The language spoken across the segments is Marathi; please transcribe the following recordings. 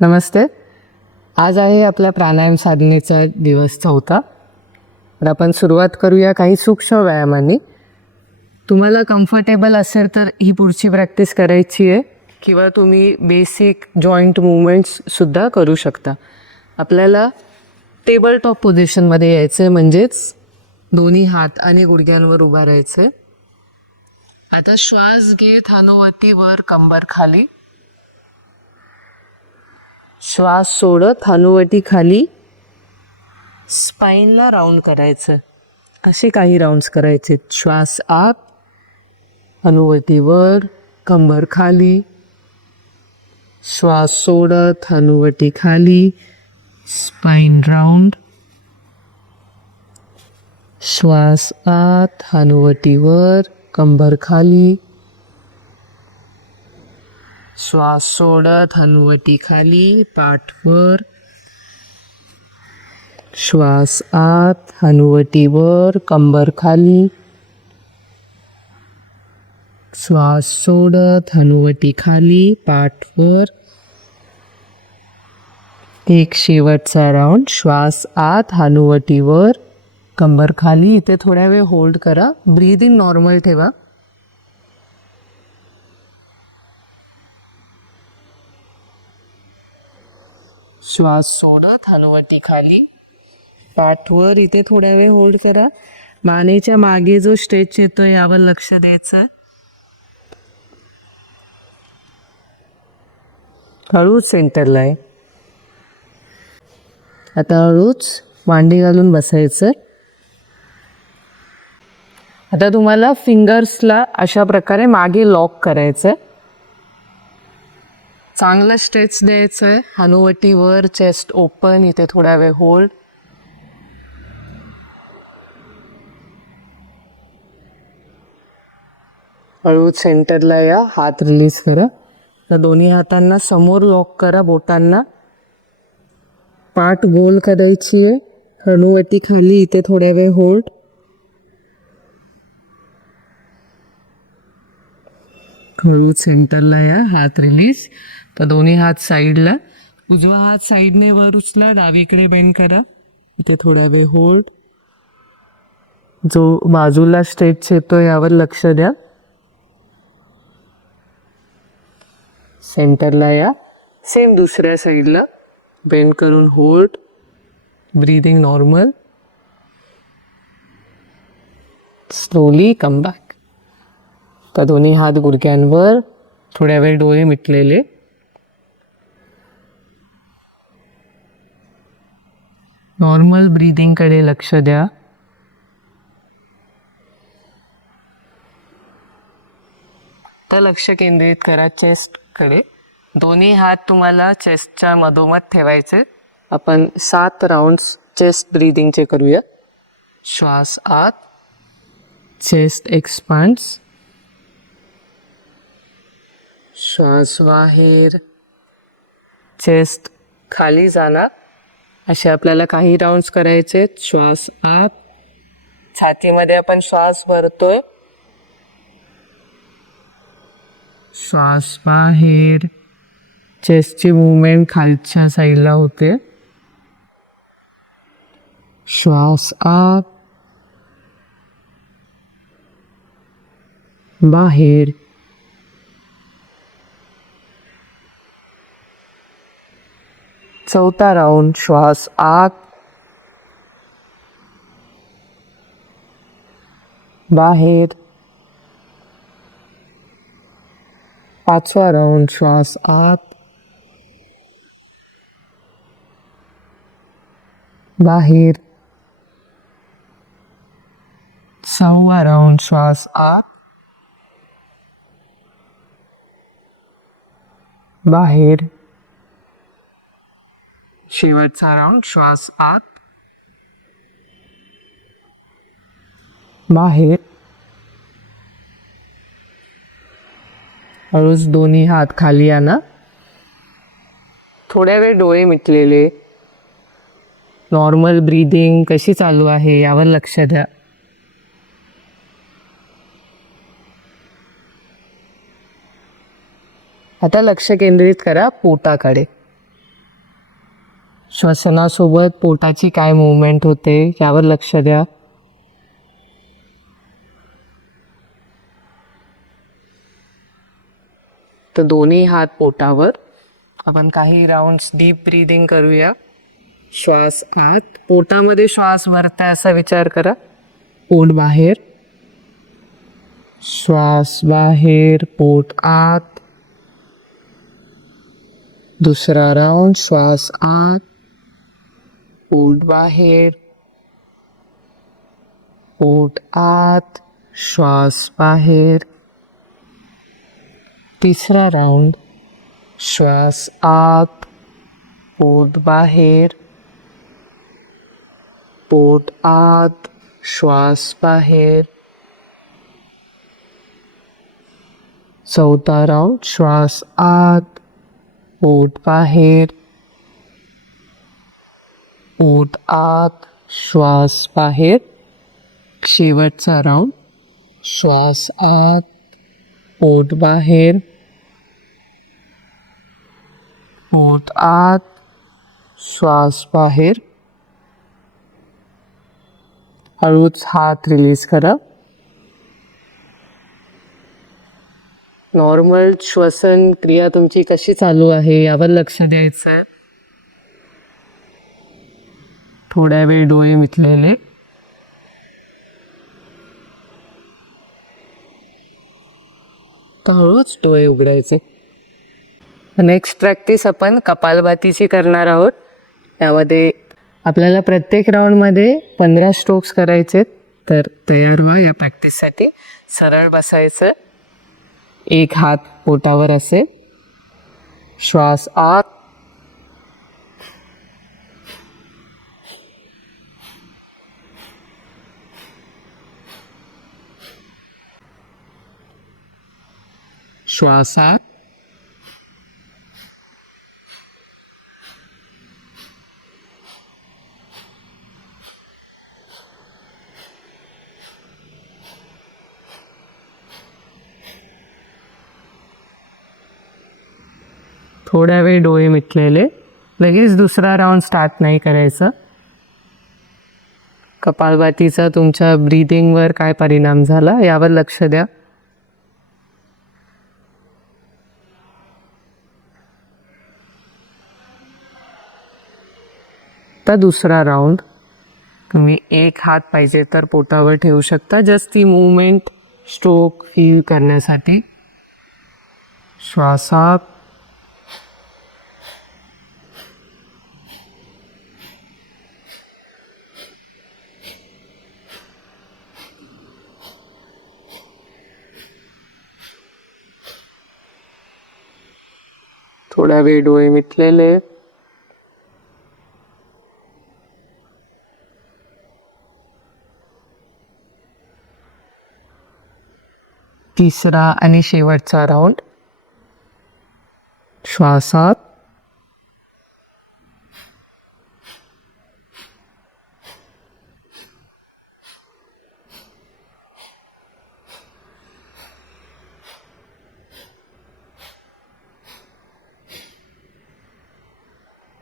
नमस्ते. आज आहे आपल्या प्राणायाम साधनेचा दिवस 4. तर आपण सुरुवात करूया काही सूक्ष्म व्यायामांनी. तुम्हाला कम्फर्टेबल असेल तर ही पुढची प्रॅक्टिस करायची आहे किंवा तुम्ही बेसिक जॉईंट मुवमेंट्ससुद्धा करू शकता. आपल्याला टेबल टॉप पोझिशनमध्ये यायचं आहे, म्हणजेच दोन्ही हात आणि गुडघ्यांवर उभा राहायचं आहे. आता श्वास घेत हनुवटी वर, कंबर खाली. श्वास सोडत हनुवटी खाली. स्पाईनला राऊंड करायचं. असे काही राऊंड्स करायचे. श्वास आत, हनुवटी वर, कंबर खाली. श्वास सोडत हनुवटी खाली, स्पाईन राऊंड. श्वास आत, हनुवटी वर, कंबर खाली. श्वास सोडत हनुवटी खाली, पाठ वर. श्वास आत, हनुवटी वर, कंबर खाली. श्वास सोडत हनुवटी खाली, पाठ वर. एक शेवटचा राऊंड. श्वास आत, हनुवटी वर, कंबर खाली. इथे थोड्या वेळ होल्ड करा. ब्रीदिंग नॉर्मल ठेवा. श्वास सोडत हनुवटी खाली, पाठ वर. इथे थोड्या वेळ होल्ड करा. मानेच्या मागे जो स्ट्रेच येतो यावर लक्ष द्यायचं. हळूच सेंटरला आहे. आता हळूच मांडी घालून बसायचं. आता तुम्हाला फिंगर्सला अशा प्रकारे मागे लॉक करायचं. चांगलं स्ट्रेच द्यायचं आहे. हनुवटी वर, चेस्ट ओपन. इथे थोड्या वेळ होल्ड. हळूच सेंटरला या. हात रिलीज करा. तर दोन्ही हातांना समोर लॉक करा. बोटांना पाठ गोल करायची आहे. हनुवटी खाली. इथे थोड्या वेळ होल्ड. हळूच सेंटरला या. हात रिलीज. तर दोन्ही हात साईडला. उजवा हात साईडने वर उचला. डावीकडे बेंड करा. इथे थोडा वेळ होल्ड. जो बाजूला स्ट्रेच येतो यावर लक्ष द्या. सेंटरला या. सेम दुसऱ्या साईडला बेंड करून hold. Breathing normal. Slowly come back. तर दोन्ही हात गुडघ्यांवर. थोड्या वेळ डोळे मिटलेले. नॉर्मल ब्रीदिंगकडे लक्ष द्या. तर लक्ष केंद्रित करा चेस्टकडे. दोन्ही हात तुम्हाला चेस्टच्या मधोमध ठेवायचे. आपण 7 राऊंड्स चेस्ट ब्रीदिंगचे करूया. श्वास आत, चेस्ट एक्सपांड्स. श्वास बाहेर, चेस्ट खाली जाणार. असे आपल्याला काही राऊंड्स करायचे. श्वास आत, छातीमध्ये आपण श्वास भरतोय. श्वास बाहेर, चेस्टची मूवमेंट खालच्या साईडला होते. श्वास आत, बाहेर. चौथा राऊंड. श्वास आत, बाहेर. 5वा राऊंड. श्वास आत, बाहेर. 6वा राऊंड. श्वास आत, बाहेर. शेवटचा राऊंड. श्वास आत, बाहेर. हळूच दोन्ही हात खाली आणा. थोड्या वेळ डोळे मिटलेले. नॉर्मल ब्रीदिंग कशी चालू आहे यावर लक्ष द्या. आता लक्ष केंद्रित करा पोटाकडे. श्वसनासोबत पोटाची काय मूवमेंट होते यावर लक्ष द्या. तर दोन्ही हात पोटावर. आपण काही राऊंड्स डीप ब्रीदिंग करूया. श्वास आत, पोटामध्ये श्वास भरताय असा विचार करा. पोट बाहेर, श्वास बाहेर, पोट आत. दुसरा राऊंड. श्वास आत, पोट बाहेर, पोट आत, श्वास बाहेर. तिसरा राऊंड. श्वास आत, पोट बाहेर, पोट आत, श्वास बाहेर. चौथा राऊंड. श्वास आत, पोट बाहेर, पोट आत, श्वास बाहेर. शेवटचा राऊंड. श्वास आत, पोट बाहेर, पोट आत, श्वास बाहेर. हळूच हात रिलीज करा. नॉर्मल श्वसन क्रिया तुमची कशी चालू आहे यावर लक्ष द्यायचं आहे. थोड्या वेळ डोळे मिटलेले. तर हळूच डोळे उघडायचे. नेक्स्ट प्रॅक्टिस आपण कपालभातीची करणार आहोत. यामध्ये आपल्याला प्रत्येक राऊंडमध्ये 15 स्ट्रोक्स करायचे. तर तयार व्हा या प्रॅक्टिससाठी. सरळ बसायचं. एक हात पोटावर असेल. श्वास आत, श्वास आत, थोड्या वेळ डोळे मिटलेले. लगेच दुसरा राऊंड स्टार्ट नाही करायचं. कपालभातीचा तुमच्या ब्रीदिंगवर काय परिणाम झाला यावर लक्ष द्या. आता दुसरा राऊंड. तुम्ही एक हात पाहिजे तर पोटावर ठेवू शकता. जस्ट ती मूवमेंट स्ट्रोक फील करण्यासाठी. श्वास आत, थोड्या वेळ डोळे मिटलेले. तिसरा आणि शेवटचा राऊंड. श्वासात,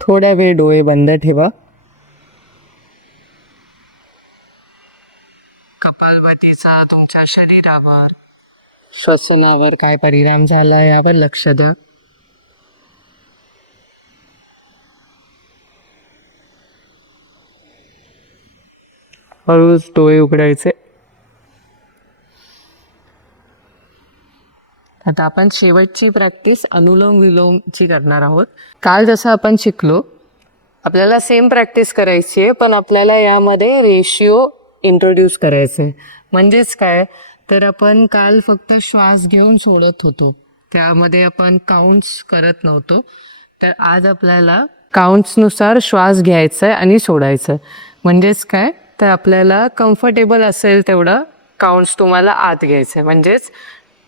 थोड्या वेळ डोळे बंद ठेवा. कपालभातीचा तुमच्या शरीरावर, श्वसनावर काय परिणाम झाला यावर लक्ष द्या. हळूच डोळे उघडायचे. आता आपण शेवटची प्रॅक्टिस अनुलोम विलोमची करणार आहोत. काल जसं आपण शिकलो, आपल्याला सेम प्रॅक्टिस करायची आहे, पण आपल्याला यामध्ये रेशिओ इंट्रोड्यूस करायचं आहे. म्हणजेच काय, तर आपण काल फक्त श्वास घेऊन सोडत होतो, त्यामध्ये आपण काउंट्स करत नव्हतो. तर आज आपल्याला काउंट्सनुसार श्वास घ्यायचा आहे आणि सोडायचं आहे. म्हणजेच काय, तर आपल्याला कम्फर्टेबल असेल तेवढा काउंट्स तुम्हाला आत घ्यायचं आहे. म्हणजेच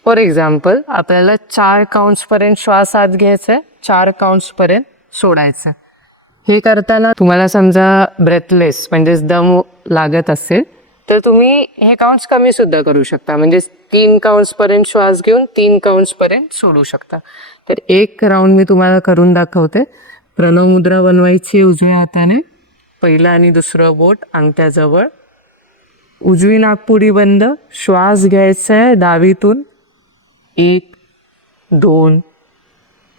फॉर एक्झाम्पल आपल्याला 4 काउंट्सपर्यंत श्वास आत घ्यायचा आहे, 4 काउंट्सपर्यंत सोडायचं. हे करताना तुम्हाला समजा ब्रेथलेस म्हणजेच दम लागत असेल तर तुम्ही हे काउंट्स कमी सुद्धा करू शकता. म्हणजे 3 काउंट्सपर्यंत श्वास घेऊन 3 काउंट्सपर्यंत सोडू शकता. तर एक राऊंड मी तुम्हाला करून दाखवते. प्रणव मुद्रा बनवायची उजव्या हाताने. पहिलं आणि दुसरं बोट अंगठ्याजवळ. उजवी नाकपुडी बंद. श्वास घ्यायचा आहे डावीतून. 1 2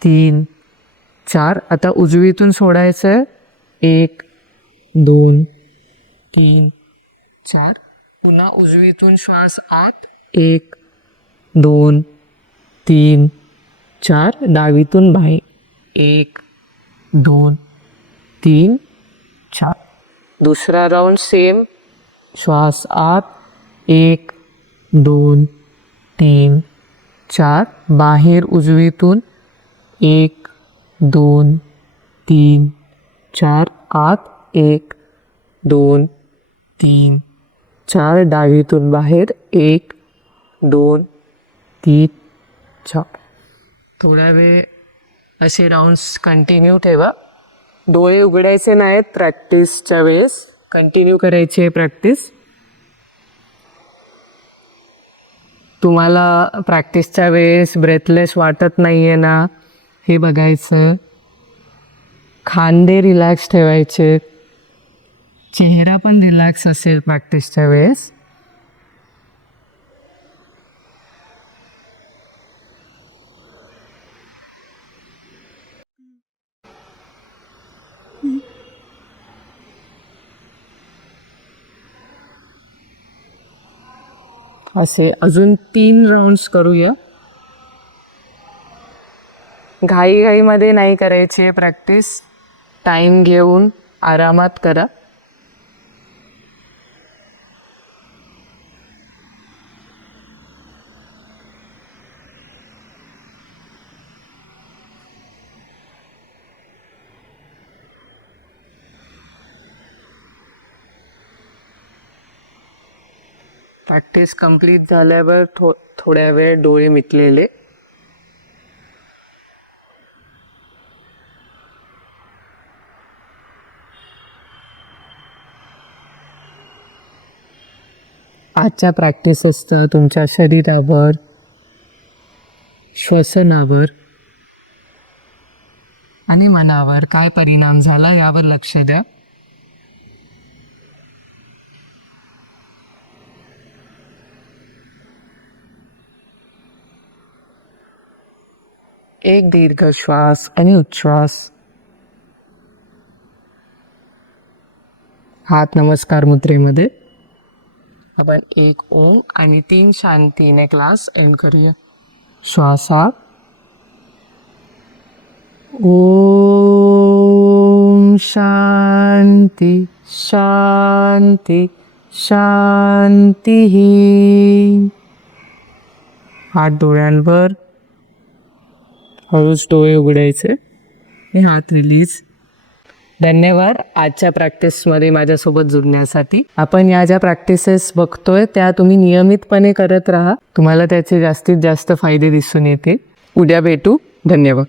3 4. आता उजवीतून सोडायचं आहे. 1 2 3 4. पुन्हा उजवीतून श्वास आत. 1 2 3 4. डावीतून बाहेर. 1 2 3 4. दुसरा राऊंड सेम. श्वास आत. 1 2 3 4. बाहेर उजवीतून. 1 2 3 4. आत. 1 2 3 4. डावीतून बाहेर. 1 2 3 4. थोडा वेळ असे राऊंड्स कंटिन्यू ठेवा. डोळे उघडायचे नाहीत प्रॅक्टिसच्या वेळेस. कंटिन्यू करायची आहे प्रॅक्टिस. तुम्हाला प्रॅक्टिसच्या वेळेस ब्रेथलेस वाटत नाही आहे ना, हे बघायचं. खांदे रिलॅक्स ठेवायचे. चेहरा पण रिलॅक्स असेल प्रॅक्टिसच्या वेळेस. असे अजून 3 राऊंड्स करूया. घाईघाईमध्ये नाही करायची आहे प्रॅक्टिस. टाईम घेऊन आरामात करा. प्रॅक्टिस कंप्लीट झाल्यावर थोड्या वेळ डोळे मिटलेले. आजच्या प्रॅक्टिसेसचा तुमच्या शरीरावर, श्वसनावर आणि मनावर काय परिणाम झाला यावर लक्ष द्या. एक दीर्घ श्वास आणि उच्छ्वास. हात नमस्कार मुद्रेमध्ये. आपण 1 ओम आणि 3 शांतीने क्लास एंड करूया. श्वासात ओम शांती शांती शांती. हात डोळ्यांवर. हळूच डोळे उघडायचे. हे हात रिलीज. धन्यवाद आजच्या प्रॅक्टिसमध्ये माझ्यासोबत जुळण्यासाठी. आपण या ज्या प्रॅक्टिसेस बघतोय त्या तुम्ही नियमितपणे करत राहा. तुम्हाला त्याचे जास्तीत जास्त फायदे दिसून येतील. उद्या भेटू. धन्यवाद.